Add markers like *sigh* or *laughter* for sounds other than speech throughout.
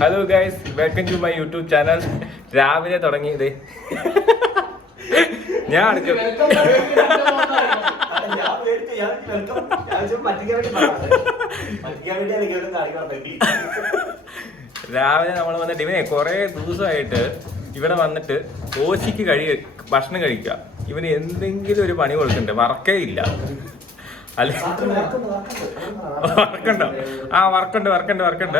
Hello guys welcome to my YouTube channel രാവിലെ തുടങ്ങിയത് ഞാൻ അടുക്ക രാവിലെ നമ്മൾ വന്നിട്ട് ഇവനെ കുറെ ദിവസമായിട്ട് ഇവിടെ വന്നിട്ട് ഓശിക്ക് കഴി ഭക്ഷണം കഴിക്കുക. ഇവന് എന്തെങ്കിലും ഒരു പണി കൊടുക്കുന്നുണ്ട് വർക്കേ ഇല്ല. അല്ല? വർക്കുണ്ടോ? ആ വർക്കുണ്ട് വർക്കുണ്ട് വർക്കുണ്ട്.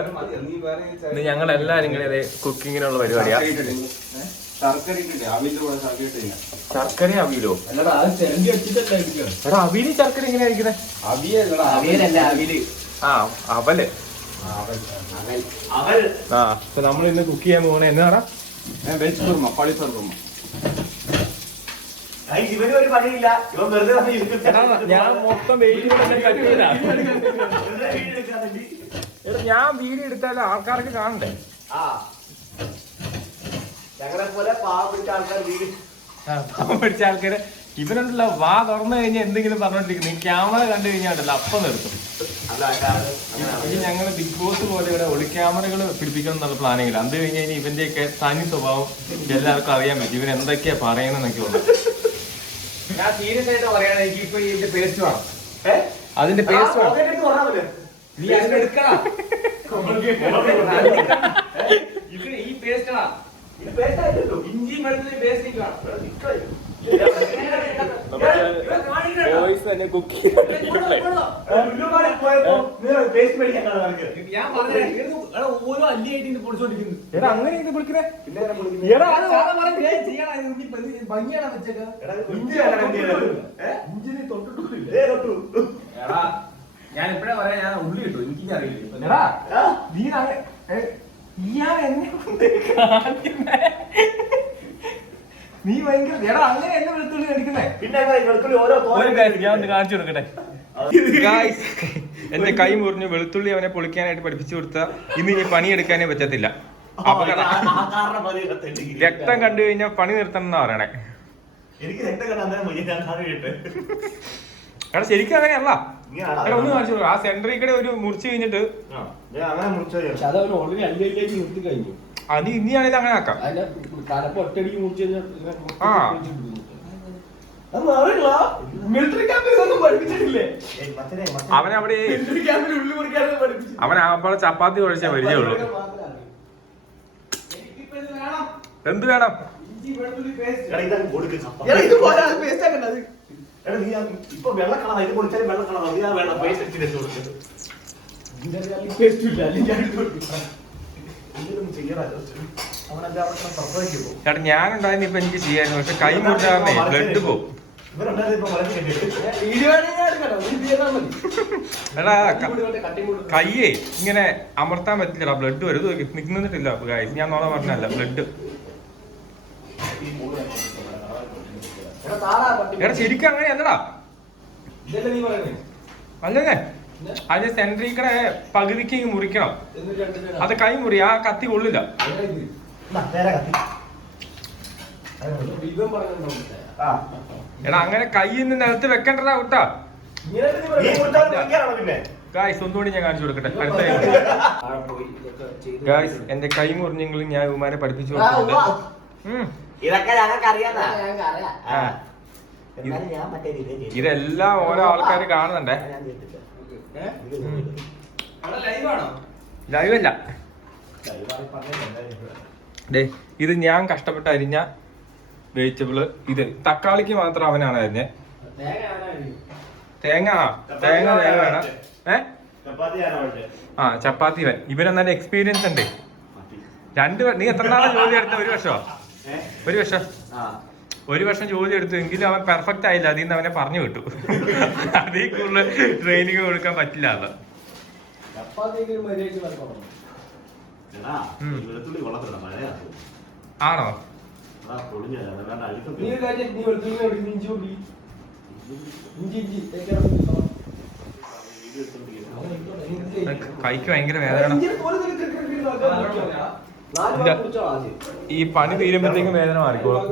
ഇത് ഞങ്ങൾ എല്ലാരും ഇങ്ങനെ കുക്കിങ്ങിനുള്ള പരിപാടിയാ. ശർക്കര അവിയിലോ? എടാ അവിയിൽ ശർക്കര എങ്ങനെയാ ഇരിക്കുന്നത് ആ അവൽ. ആ നമ്മൾ ഇന്ന് കുക്ക് ചെയ്യാൻ പോകണേ എന്ന് പള്ളി ആ, ഇവന് ഒരു പണിയില്ല. ഇവൻ വെറുതെ വന്ന് എടാ, ഞാൻ മൊത്തം വെയിറ്റ് എടാ ഞാൻ വീഡിയോ എടുത്താലും ആൾക്കാർക്ക് കാണണ്ടേ? ആ. ഞങ്ങളെ പോലെ പാവപ്പെട്ട ആൾക്കാർ വീഡിയോ പഠിച്ച ആൾക്കാര്. ഇവരുണ്ടല്ലോ വാ തുറന്നു കഴിഞ്ഞാൽ എന്തെങ്കിലും പറഞ്ഞോണ്ടിരിക്കുന്നു ക്യാമറ കണ്ടു കഴിഞ്ഞാൽ ഉണ്ടല്ലോ അപ്പം നിർത്തും. ഇത് ഞങ്ങൾ ബിഗ് ബോസ് പോലെ ഇവിടെ ഒളി ക്യാമറകൾ പിടിപ്പിക്കണം എന്നുള്ള പ്ലാനിങ്ങില്ല അത് കഴിഞ്ഞ് കഴിഞ്ഞാൽ ഇവന്റെയൊക്കെ തനി സ്വഭാവം എല്ലാവർക്കും അറിയാൻ പറ്റും. ഇവൻ എന്തൊക്കെയാ പറയണെന്നൊക്കെ ഉള്ളു. ഞാൻ സീരിയസ് ആയിട്ട് പറയാണ് എനിക്ക് ഇപ്പൊ ഇതിന്റെ പേസ്റ്റ് വേണം. ഏ? അതിന്റെ പേസ്റ്റ് വേണം. നീ അതിന് എടുക്കണം. ഇത് ഈ പേസ്റ്റ് വേണം ഇത് paste ആയില്ലല്ലോ. ഇഞ്ചി വെളുത്തുള്ളി പേസ്റ്റ് അങ്ങനെ ഭംഗിയാണ് വെച്ചേക്ക? ഇഞ്ചിന് തൊട്ടിട്ടില്ല ഞാൻ ഇപ്പഴേ പറയാ ഞാൻ ഉള്ളി കിട്ടും എനിക്ക് അറിയില്ല. നീ അങ്ങ- ഏ, ഇയാൾ എന്നെ കൊണ്ട് കാണിക്കുന്നേ. നീ ഭയങ്കര എടാ അങ്ങനെ എന്നെ വെളുത്തുള്ളി കടിക്കുന്നേ. പിന്നെ വെളുത്തുള്ളി ഓരോ ഞാൻ ഒന്ന് കാണിച്ചു കൊടുക്കട്ടെ? എന്റെ കൈ മുറിഞ്ഞു വെളുത്തുള്ളി അവനെ പൊളിക്കാനായിട്ട് പഠിപ്പിച്ചു കൊടുത്ത ഇന്ന് ഇനി പണിയെടുക്കാനേ പറ്റത്തില്ല. രക്തം കണ്ടു കഴിഞ്ഞാൽ പണി നിർത്തണം എന്നാ പറയണേ എനിക്ക് രക്തം കണ്ടാ ശരിക്കും അങ്ങനെയല്ല ഒന്ന് കാണിച്ചു ആ സെന്ററിൽ കൂടെ ഒരു മുറിച്ച് കഴിഞ്ഞിട്ട് അത് ഇനിയാണെങ്കിൽ അങ്ങനെ ആക്കാം ആ. അവൻ അവിടെ അവൻ അവിടെ ചപ്പാത്തി കുഴച്ചേ പരിചയമുള്ളൂ എന്ത് വേണം. ചേട്ടാ ഞാനുണ്ടായിരുന്നു ഇപ്പൊ എനിക്ക് ചെയ്യാനും പക്ഷെ കൈ മുറിച്ചാർന്നേ ബ്ലഡ് പോകും. എടാ. കയ്യേ ഇങ്ങനെ അമർത്താൻ പറ്റില്ലടാ ബ്ലഡ് വരും. നിക്കുന്നിട്ടില്ല. ഞാൻ നോളെ പറഞ്ഞല്ല ബ്ലഡ് എടാ, ശരിക്കും അങ്ങനെ അല്ലടാ. ഇതല്ലേ നീ പറയുന്നേ? അല്ലേ അത് സെന്ററിൽ കൂടെ പകുതിക്ക് മുറിക്കണം. അത് കൈ മുറി ആ കത്തി കൊള്ളില്ല. എടാ അങ്ങനെ കൈയിൽ നിന്ന് നിലത്ത് വെക്കണ്ടതാ കുട്ടാ? ഗായ്സ് ഒന്നുകൂടി ഞാൻ കാണിച്ചു കൊടുക്കട്ടെ. അടുത്ത ഗായ്സ് എന്റെ കൈ മുറിഞ്ഞെങ്കിലും ഞാൻ ഇവന്മാരെ പഠിപ്പിച്ചു. കൊടുക്കുന്നുണ്ട്. ഉം. ഇതൊക്കെ ഞങ്ങൾക്ക് അറിയാതാ ഞങ്ങൾക്ക് അറിയാം. ആ. എന്നാലും ഞാൻ മറ്റേ രീതിയിൽ ചെയ്തു. ഇതെല്ലാം ഓരോ ആൾക്കാർ കാണുന്നുണ്ടേ. ഞാൻ ചെയ്തിട്ടില്ല. ഇത് ഉം. ലൈവല്ല. ദയവായി പറഞ്ഞത് എന്തായാലും ഡേ ഇത് ഞാൻ കഷ്ടപ്പെട്ട് അരിഞ്ഞ വെജിറ്റബിൾ ഇത്. തക്കാളിക്ക് മാത്രം അവനാണ് അരിഞ്ഞേ. തേങ്ങ ആ തേങ്ങ വേണം. ഏ? ചപ്പാത്തി ആ ചപ്പാത്തി വൻ ഇവനെന്നാലും എക്സ്പീരിയൻസ് ഉണ്ട്. രണ്ട് വ- നീ എത്ര നാളെ ജോലി എടുത്ത? ഒരു വർഷമോ? ഒരു വർഷം. ആ. ഒരു വർഷം ജോലി എടുത്തു എങ്കിലും അവൻ പെർഫെക്റ്റ് ആയില്ല. അതിൽ നിന്ന് അവനെ പറഞ്ഞു വിട്ടു. *laughs* അതിൽ കൂടുതൽ ട്രെയിനിങ് കൊടുക്കാൻ പറ്റില്ല അത്. ആണോ? അതാ അത്. കൈക്ക് ഭയങ്കര വേദന ഇല്ല. ഈ പണി തീരുമ്പോഴത്തേക്കും വേദന മാറിക്കോളും.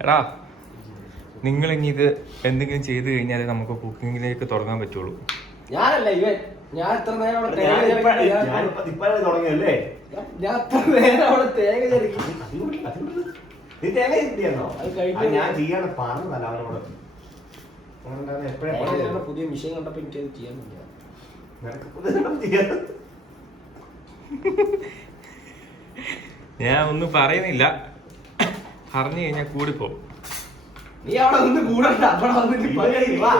എടാ നിങ്ങൾ ഇനി ഇത് എന്തെങ്കിലും ചെയ്തു കഴിഞ്ഞാൽ നമുക്ക് കുക്കിങ്ങിലേക്ക് തുടങ്ങാൻ പറ്റുള്ളൂ. ഞാനല്ല ഇവൻ. ഞാൻ ഇത്ര നേരം അവിടെ തേങ്ങ ഞാൻ- ഇപ്പഴാണ് തുടങ്ങിയല്ലേ ഞാൻ ഇത്ര നേരം അവിടെ തേങ്ങ നീ തേങ്ങ അത് കഴിഞ്ഞ്. ഞാൻ ചെയ്യാൻ പറഞ്ഞതല്ല അവനോട്. എപ്പോഴേ പുതിയ മെഷീൻ കണ്ടപ്പോ എനിക്കത് ചെയ്യാൻ പറ്റില്ല ഞാൻ ഒന്നും പറയുന്നില്ല. പറഞ്ഞു കഴിഞ്ഞാൽ കൂടിപ്പോ. നീ അവിടെ നിന്ന് കൂടണ്ട. അവിടെ വന്നിട്ട് പണി വാ.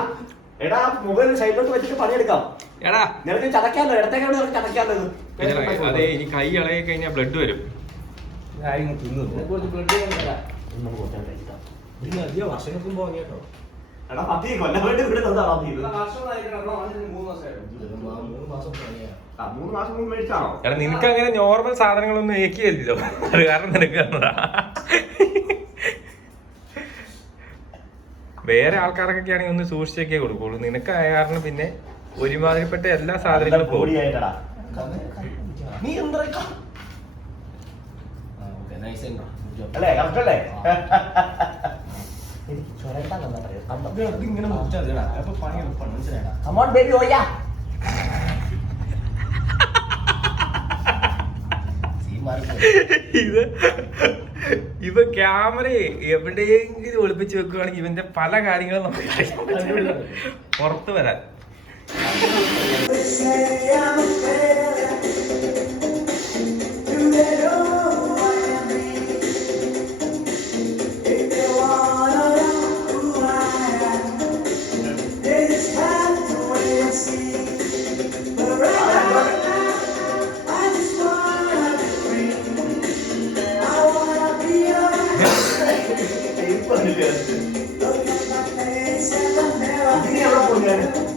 എടാ മൊബൈൽ സൈഡിലോട്ട് വെച്ചിട്ട് പണിയെടുക്കാം. എടാ. നിനക്ക് ചതക്കാലോ ഇടത്തേക്ക് എവിടെ നിനക്ക് ചതക്കാലോ അതെ ഇനി കൈ ഇളകി കഴിഞ്ഞാ ബ്ലഡ് വരും. നിനക്ക് കുറച്ച് ബ്ലഡ് വർഷങ്ങൾക്ക് മുമ്പ് കേട്ടോ. എടാ പത്തി കൊല്ലം വേണ്ടി ഇവിടെ തന്നാണോ നീ ഇത്? മൂന്ന് മാസം പണിയാ ആ, മൂന്ന് മാസം മുമ്പ് മേടിച്ചാണോ? എടാ നിനക്ക് അങ്ങനെ നോർമൽ സാധനങ്ങളൊന്നും ഏക്കിയല്ലോ അത് കാരണം നിനക്ക് തന്നതാ. വേറെ ആൾക്കാർക്കൊക്കെ ആണെങ്കിൽ ഒന്ന് സൂക്ഷിച്ചൊക്കെ കൊടുക്കുള്ളൂ. നിനക്ക് ആയ കാരണം പിന്നെ ഒരുമാതിരിപ്പെട്ട എല്ലാ സാധനങ്ങളും പോകും. പൊടിയായിട്ടടാ? നീ എന്താ ഓക്കെ നൈസ് ഉണ്ടോ? അല്ലേ കറക്റ്റ് അല്ലേ? ഇങ്ങനെ മുറിച്ചാൽ അപ്പൊ പണി എളുപ്പമാണ് മനസ്സിലായടാ കമോൺ ബേബി ഓയാ ഇത് ഇവ ക്യാമറ എവിടെയെങ്കിലും ഒളിപ്പിച്ച് വെക്കുകയാണെങ്കിൽ ഇവന്റെ പല കാര്യങ്ങളും നമുക്ക് പുറത്തു വരാൻ. പുറത്ത് വരാൻ ആ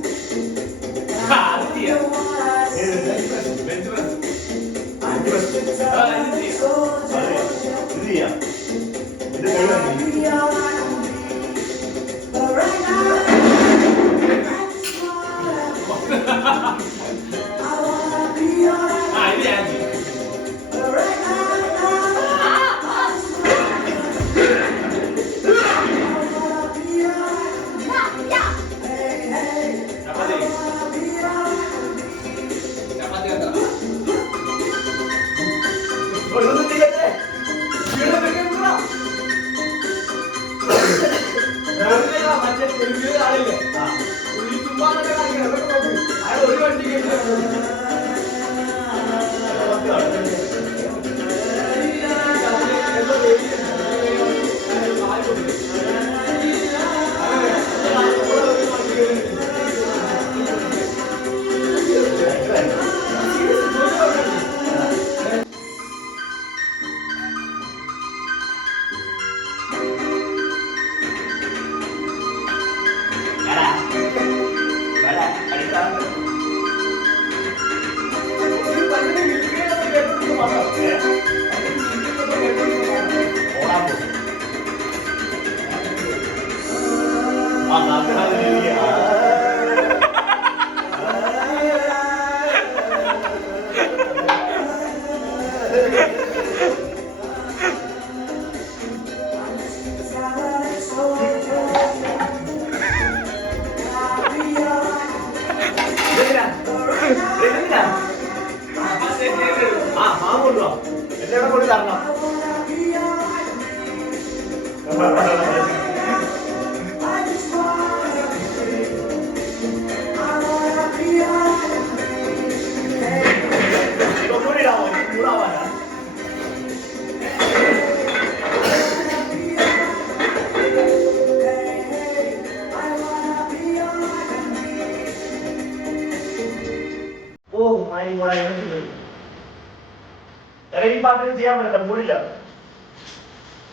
ചെയ്യാൻ പറ്റില്ല മൂടില്ല.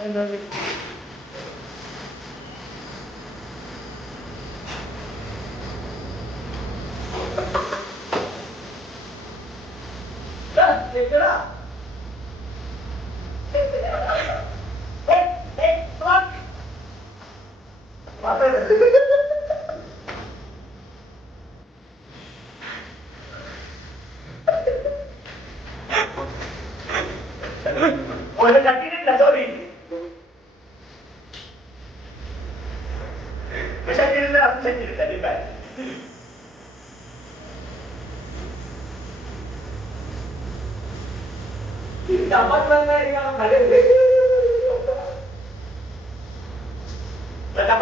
ഒരു ഡീഹൈഡ്രേറ്റ് ആവുന്നതുകൊണ്ട് ഒന്ന് ഫോണെടുത്ത് ഉപ്പില്ലെന്ന് പറഞ്ഞാ ഉപ്പില്ലെന്ന് അതെ ഇന്നത് കേക്ക് പറഞ്ഞില്ലേ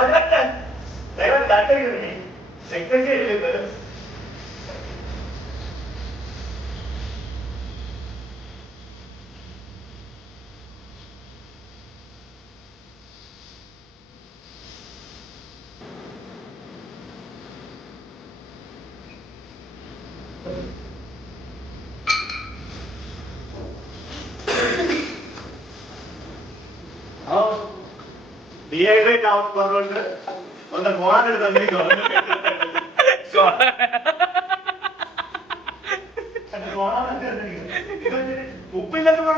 അവന്മാര് വരുമ്പോ പറയാൻ പറഞ്ഞു എനർജി സോങ് ഉപയോഗിക്കാം നീ കുറച്ച് നേരം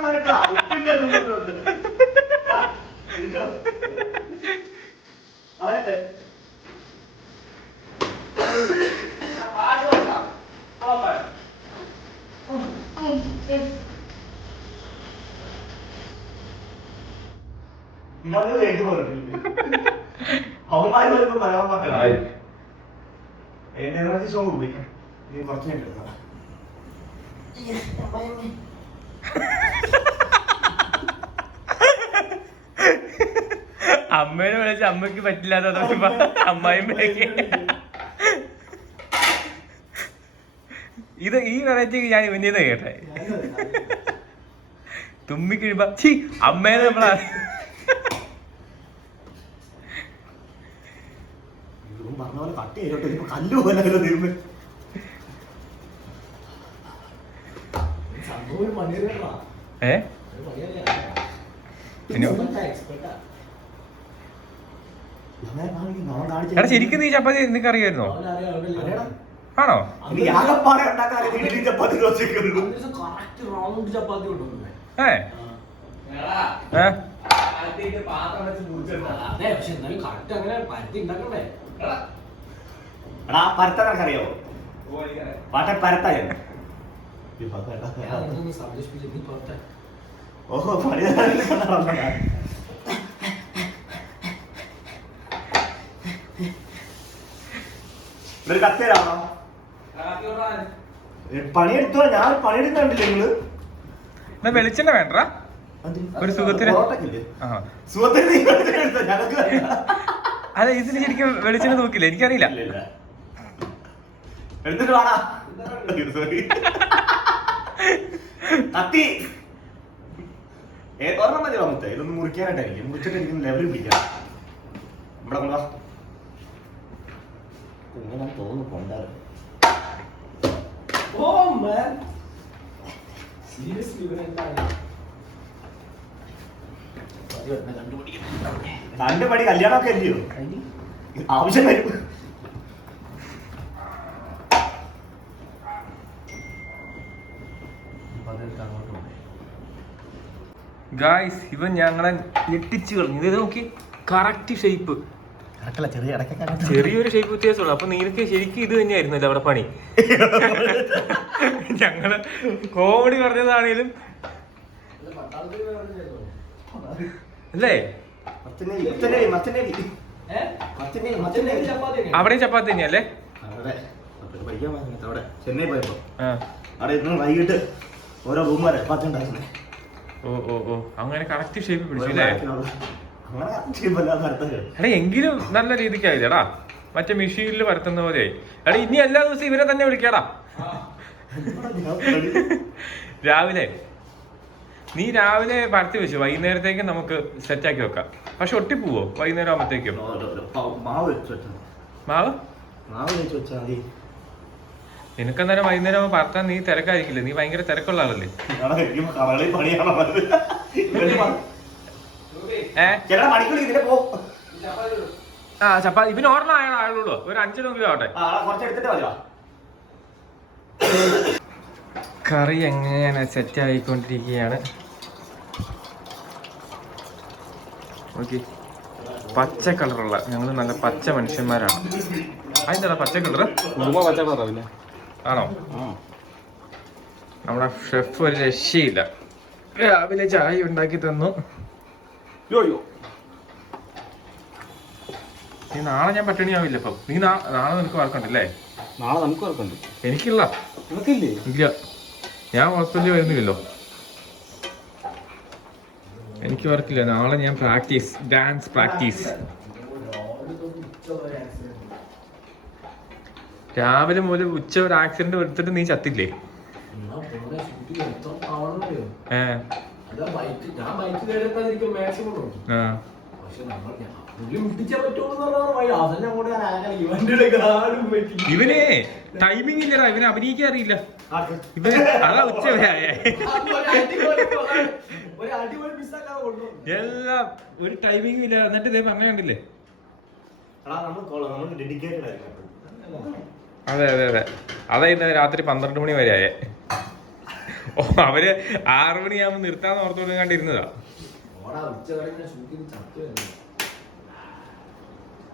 എടുക്കണം. അമ്മേനെ വിളിച്ച അമ്മയ്ക്ക് പറ്റില്ലാത്ത അമ്മായിമ്മയ്ക്ക് ഇത് ഈ വെറൈറ്റി ഞാൻ ഇവന്റെ കേട്ടെ തുമ്മി കഴിയുമ്പോ ചീ അമ്മേനെ നമ്മളാ ഇതും പറഞ്ഞ പോലെ കട്ട് ചെയ്തോട്ടെ ഇപ്പൊ കല്ല് പോലെ തീർന്ന് സംഭവം ഒരു പണിയല്ലേടാ. ഏ ഒരു പണിയല്ലേ? പിന്നെ? expert ആ, expert ഈ വെറൈറ്റിക്ക് ഞാൻ ഇവന്റെ കേട്ടെ. തുമ്മി കഴിയുമ്പോ ചീ അവനല്ലേ? നമ്മളാ ശരിക്കും നീ ആകപ്പാടെ നിനക്ക് അറിയായിരുന്നോ ചപ്പാത്തി ദോശ കൊണ്ടുവന്നേ. ഏ? ഏ? അതെ പക്ഷെ എന്നാലും കറക്റ്റ് അങ്ങനെ പരത്തി ഉണ്ടാക്കണ്ടേ? എടാ. പരത്താൻ നിനക്കറിയാവോ പാട്ടെ പുറത്തെ ഓഹോ പണി ഒരു കത്തേരാണോ പണിയെടുത്തോ? ഞാൻ പണിയെടുക്കണ്ടില്ല നിങ്ങൾ? എന്നാ വെളിച്ചെണ്ണ വേണ്ട ഒരു സുഖത്തിന്. *laughs* അല്ല ഇതിന് ശരിക്കും വെളിച്ചെണ്ണ നോക്കില്ല എനിക്കറിയില്ല. എടുത്തിട്ട് വാടാ കത്തി. ഒരെണ്ണം മതി വന്നിട്ട് ഇതൊന്ന് മുറിക്കാനായിട്ടായിരിക്കും. മുറിച്ചിട്ട് എനിക്ക് ലെവലിൽ പിടിക്കാം. ഇവിടെ കൊണ്ടുവാ. തോന്നുന്നു കൊണ്ടാറ് ഓ Seriously, when I എന്താണ് രണ്ട് പടി കല്യാണമൊക്കെ അല്ലയോ? ആവശ്യം വരും. ഗായ്സ് ഇവൻ ഞങ്ങളെ ഞെട്ടിച്ചു കളഞ്ഞു. ഇത് നോക്കി കറക്റ്റ് ഷേപ്പ് കറക്റ്റല്ല ചെറിയ ഇടയ്ക്കൊക്കെ ചെറിയൊരു ഷേപ്പ് വ്യത്യാസമുള്ളൂ. അപ്പൊ നിനക്ക് ശരിക്കും ഇത് തന്നെയായിരുന്നല്ലോ അവിടെ പണി. ഞങ്ങൾ കോമഡി പറഞ്ഞതാണേലും. അല്ലേ? അവിടെ ചപ്പാത്തി തന്നെയല്ലേ? ചെന്നൈ പോയപ്പോ. ആ. അവിടെ ഇന്ന് വൈകിട്ട് ഓരോ റൂം വരെ ചപ്പാത്തി ഉണ്ടാക്കുന്നത് ഓ ഓ ഓ. അങ്ങനെ കറക്റ്റ് ഷേപ്പ് പിടിച്ചു അല്ലേ? എടാ എങ്കിലും നല്ല രീതിക്കായില്ലേ എടാ മറ്റേ മെഷീനിൽ വരുത്തുന്ന പോലെ എടാ ഇനി എല്ലാ ദിവസവും ഇവരെ തന്നെ വിളിക്കാടാ. രാവിലെ. നീ രാവിലെ പരത്തി വെച്ചു വൈകുന്നേരത്തേക്ക് നമുക്ക് സെറ്റാക്കി വെക്കാം. പക്ഷെ ഒട്ടിപ്പോവോ വൈകുന്നേരം ആകുമ്പോഴത്തേക്കും മാവ് മാവ്? നിനക്കെന്നേരം വൈകുന്നേരം പറത്താൻ നീ തിരക്കായിരിക്കില്ലേ? നീ ഭയങ്കര തിരക്കുള്ള ആളല്ലേ? ആ ചപ്പാത്തി. ഇവന് ഓർമ്മ ആയ ആളുള്ളൂ ഒരു അഞ്ചിനെങ്കിലും ആവട്ടെ. ആ കുറച്ച് എടുത്തിട്ട് മതിയോ കറി എങ്ങനെ സെറ്റ് ആയിക്കൊണ്ടിരിക്കുകയാണ്? ഓക്കെ പച്ച കളറുള്ള. ഞങ്ങൾ നല്ല പച്ച മനുഷ്യന്മാരാണ്. അതിന്റെ പച്ച കളർ പച്ച കളറാവില്ലേ ആണോ? നമ്മുടെ ഷെഫ് ഒരു രക്ഷയില്ല. രാവിലെ ചായ ഉണ്ടാക്കി തന്നു. യോ യോ നീ നാളെ ഞാൻ പട്ടിണിയാവില്ല ഇപ്പം. നീ നാളെ നിനക്ക് വർക്കുണ്ടല്ലേ നാളെ നമുക്ക് വർക്കുണ്ട് എനിക്കില്ല. നിനക്കില്ലേ? ഇല്ല. ഞാൻ ഹോസ്പിറ്റലിൽ വരുന്നില്ലല്ലോ. എനിക്ക് വർക്കില്ല നാളെ ഞാൻ പ്രാക്ടീസ്. Dance practice. രാവിലെ മുതൽ ഉച്ച ഒരു ആക്സിഡന്റ് എടുത്തിട്ട് നീ ചത്തില്ലേ? എന്നാ ബൈക്ക് ഞാൻ ബൈക്ക് മാക്സിമം ഇവനെ ടൈമിംഗ് ഇല്ലടാ ഇവനെ അഭിനയിക്കാൻ അറിയില്ല. ഇവന് അതാ ഉച്ച എല്ലാം ഒരു ടൈമിംഗ് ഇല്ല. എന്നിട്ട് ഇതേ പറഞ്ഞ കണ്ടില്ലേ? അതെ അതെ അതെ. അതാ ഇന്ന് രാത്രി പന്ത്രണ്ട് മണി വരെ ആയേ. അവർ ആറു മണിയാകുമ്പോ നിർത്താന്ന് ഓർത്തോണ്ട് കണ്ടിരുന്നതാ.